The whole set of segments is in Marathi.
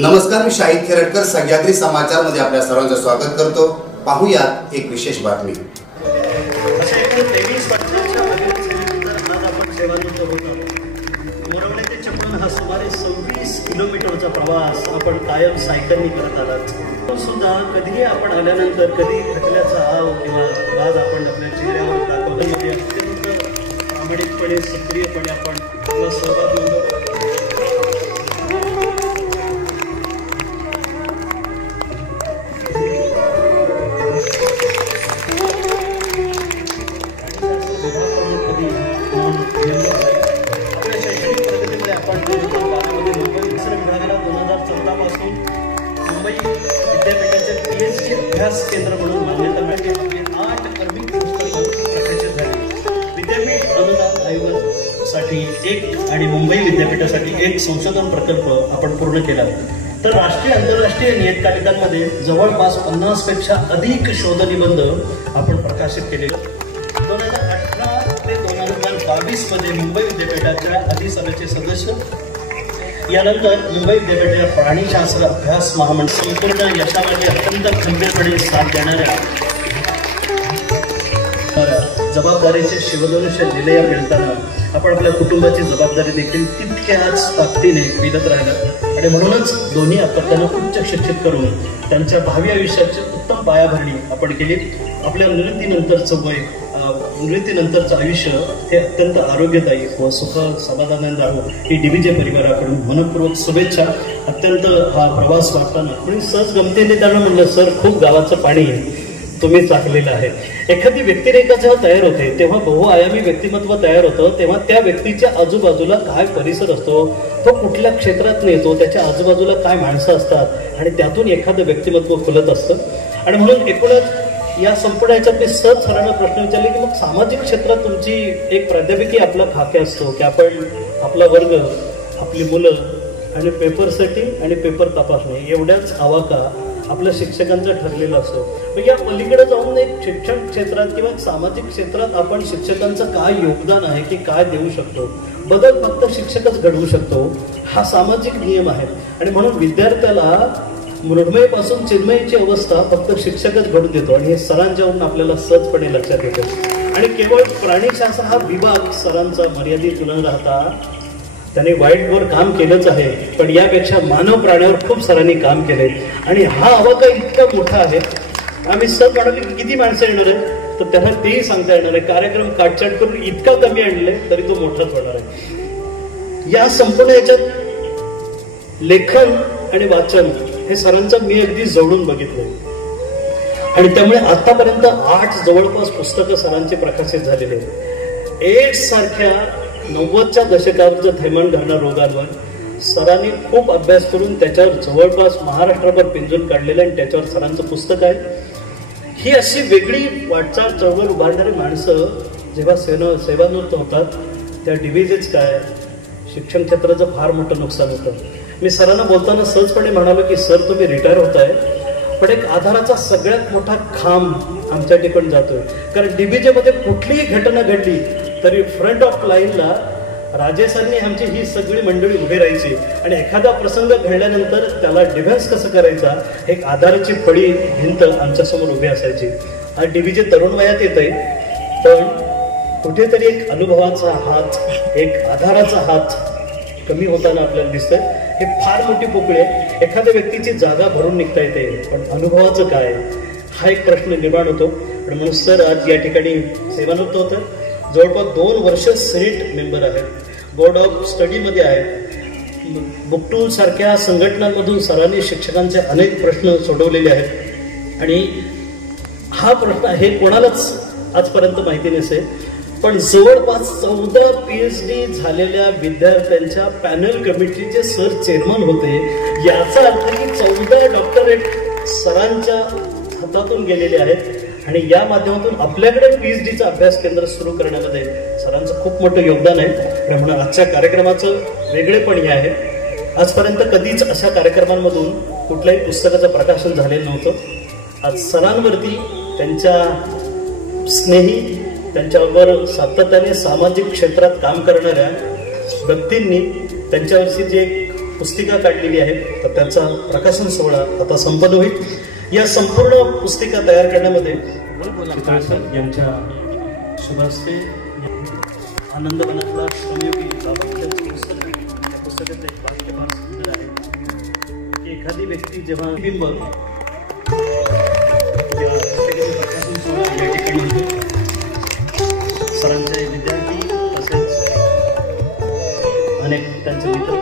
नमस्कार, मी शाहिद खेरटकर सह्याद्री समाचार मध्ये आपल्या सर्वांचं स्वागत करतो। पाहूयात एक विशेष बातमी। अशा एकूण 23 वर्षांच्या अभियानानंतर आज आपण सेवानिवृत्त होत आहोत। मोरवणे ते चिपळूण हा सुमारे 26 किलोमीटरचा प्रवास आपण कायम सायकलनी करत आलात। सुद्धा कधीही आपण आल्यानंतर कधी थकल्याचा आव किंवा वाद आपण आपल्या चेहऱ्यावर दाखवण्यामध्ये अत्यंत प्रामाणिकपणे सक्रियपणे आपण आपला सहभाग नोंदवतो। मुंबई विद्यापीठाचे PhD अभ्यास केंद्र म्हणून मान्यता मिळाली। 8 कर्मिक पुस्तकं प्रकाशित झाली। विद्यापीठ अनुदान आयोगासाठी 1 आणि मुंबई विद्यापीठासाठी 1 संशोधन प्रकल्प आपण पूर्ण केला। तर राष्ट्रीय आंतरराष्ट्रीय नियतकालिकांमध्ये जवळपास 50 पेक्षा अधिक शोधनिबंध आपण प्रकाशित केले। 2018 ते 2022 मध्ये मुंबई विद्यापीठाच्या अधिसभेचे सदस्य, यानंतर मुंबई विद्यापीठाच्या प्राणीशास्त्र अभ्यास महामंडळ संपूर्ण यशामध्ये अत्यंत खंबीरपणे साथ देणाऱ्या जबाबदारीचे शिवधनुष्य दिले मिळताना आपण आपल्या कुटुंबाची जबाबदारी देखील तितक्याच ताकदीने विधत राहिला आणि म्हणूनच दोन्ही अपत्यांना उच्च शिक्षित करून त्यांच्या भावी आयुष्याची उत्तम पायाभरणी आपण केली। आपल्या निवृत्तीनंतरचं आयुष्य हे अत्यंत आरोग्यदायी व सुख समाधानाने जावो ही DBJ परिवाराकडून मनपूर्वक शुभेच्छा। अत्यंत हा प्रवास वाटताना कोणी सहज गमतीने त्यांना म्हणलं, सर खूप गावाचं पाणी तुम्ही चाकलेलं आहे। एखादी व्यक्तिरेखा जेव्हा तयार होते तेव्हा बहुआयामी व्यक्तिमत्व तयार होतं, तेव्हा त्या व्यक्तीच्या आजूबाजूला काय परिसर असतो, तो कुठल्या क्षेत्रात नेतो, त्याच्या आजूबाजूला काय माणसं असतात आणि त्यातून एखादं व्यक्तिमत्व फुलत असतं। आणि म्हणून एकूणच या संपूर्ण याच्यात मी सहज सरांना प्रश्न विचारले की मग सामाजिक क्षेत्रात तुमची एक प्राध्यापिकी आपला खाके असतो की आपण आपला वर्ग, आपली मुलं आणि पेपर सेटिंग आणि पेपर तपासणी एवढ्याच आवाका आपल्या शिक्षकांचा ठरलेला असतो। मग या पलीकडे जाऊन एक शिक्षण क्षेत्रात किंवा सामाजिक क्षेत्रात आपण शिक्षकांचं काय योगदान आहे की काय देऊ शकतो, बदल फक्त शिक्षकच घडवू शकतो, हा सामाजिक नियम आहे। आणि म्हणून विद्यार्थ्याला मृण्मयीपासून चिन्मयीची अवस्था फक्त शिक्षकच घडून देतो आणि हे सरांच्यावरून आपल्याला सहजपणे लक्षात येतं। आणि केवळ प्राणीशास्त्र हा विभाग सरांचा मर्यादित न राहता त्यांनी व्हाईटबोर्ड काम केलंच आहे, पण यापेक्षा मानव प्राण्यावर खूप सरांनी काम केले आणि हा आवाका इतका मोठा आहे। आम्ही सहज म्हणाले की किती माणसं येणार आहे, तर त्यांना तेही सांगता येणार आहे। कार्यक्रम काटछाट करून इतका कमी आणले तरी तो मोठाच होणार आहे। या संपूर्ण याच्यात लेखन आणि वाचन हे सरांचं मी अगदी जवळून बघितलंय आणि त्यामुळे आतापर्यंत 8 जवळपास पुस्तकं सरांचे प्रकाशित झालेले आहेत। एड्स सारख्या 90च्या दशकावरचं थैमान घालणाऱ्या रोगांवर सरांनी खूप अभ्यास करून त्याच्यावर जवळपास महाराष्ट्रभर पिंजून काढलेलं आणि त्याच्यावर सरांचं पुस्तक आहे। ही अशी वेगळी वाटचाल चळवळ उभारणारी माणसं जेव्हा सेवानिवृत्त होतात त्या DBJच काय शिक्षण क्षेत्राचं फार मोठं नुकसान होतं। मी सरांना बोलताना सहजपणे म्हणालो की सर तुम्ही रिटायर होताय, पण एक आधाराचा सगळ्यात मोठा खांब आमच्या ठिकाणी जातोय। कारण DBJ मध्ये कुठलीही घटना घडली तरी फ्रंट ऑफ लाईनला राजेसांनी आमची ही सगळी मंडळी उभी राहायची आणि एखादा प्रसंग घडल्यानंतर त्याला डिफेन्स कसं करायचा एक आधाराची फळी भिंत आमच्यासमोर उभी असायची। आज DBJ तरुण वयात येत आहे, पण कुठेतरी एक अनुभवाचा हात, एक आधाराचा हात कमी होताना आपल्याला दिसतंय। हे फार मोठी पोकळी आहे। एखाद्या व्यक्तीची जागा भरून निघता येते, पण अनुभवाचं काय हा एक प्रश्न निर्माण होतो। आणि म्हणून सर आज या ठिकाणी सेवानिवृत्त होतं। जवळपास 2 वर्ष सिनेट मेंबर आहेत, बोर्ड ऑफ स्टडीमध्ये आहेत। बुकटूल सारख्या संघटनांमधून सरांनी शिक्षकांचे अनेक प्रश्न सोडवलेले आहेत आणि हा प्रश्न हे कोणालाच आजपर्यंत माहिती नसेल, पण जवळपास 14 PhD झालेल्या विद्यार्थ्यांच्या पॅनल कमिटीचे सर चेअरमन होते। याचा अर्थ की 14 डॉक्टरेट सरांच्या हातातून गेलेले आहेत आणि या माध्यमातून आपल्याकडे PhDचा अभ्यास केंद्र सुरू करण्यामध्ये सरांचं खूप मोठं योगदान आहे। म्हणून आजच्या कार्यक्रमाचं वेगळेपण हे आहे, आजपर्यंत कधीच अशा कार्यक्रमांमधून कुठल्याही पुस्तकाचं प्रकाशन झालेलं नव्हतं। आज सरांवरती त्यांच्या स्नेही, त्यांच्याबरोबर सातत्याने सामाजिक क्षेत्रात काम करणाऱ्या व्यक्तींनी त्यांच्यावरची जे पुस्तिका काढलेली आहे, तर त्याचा प्रकाशन सोहळा आता संपन्न होईल. या संपूर्ण पुस्तिका तयार करण्यामध्ये चित्रसर यांच्या शुभास्ते आनंदवनातला श्रमयोगी बाबांचं पुस्तक आहे. त्या पुस्तकातलं एक वाक्य फार सुंदर आहे की एखादी व्यक्ती जेव्हा बिंब पुस्तकाचे प्रकाशन सोहळा या ठिकाणी होतो. सरांचे विद्यार्थी तसेच अनेक त्यांचे मित्र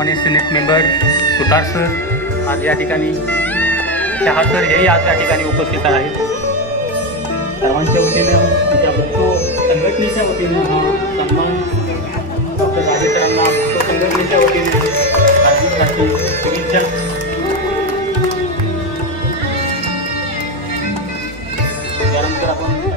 मनी सिनेट मेंबर सुतार सर आज या ठिकाणी, शहा सर हेही आज या ठिकाणी उपस्थित आहेत. सर्वांच्या वतीने आमच्या भक्तो संघटनेच्या वतीने हा सन्मान डॉक्टर राजे सरांना भक्तो संघटनेच्या वतीने राजदूतसाठी शुभेच्छा. त्यानंतर आपण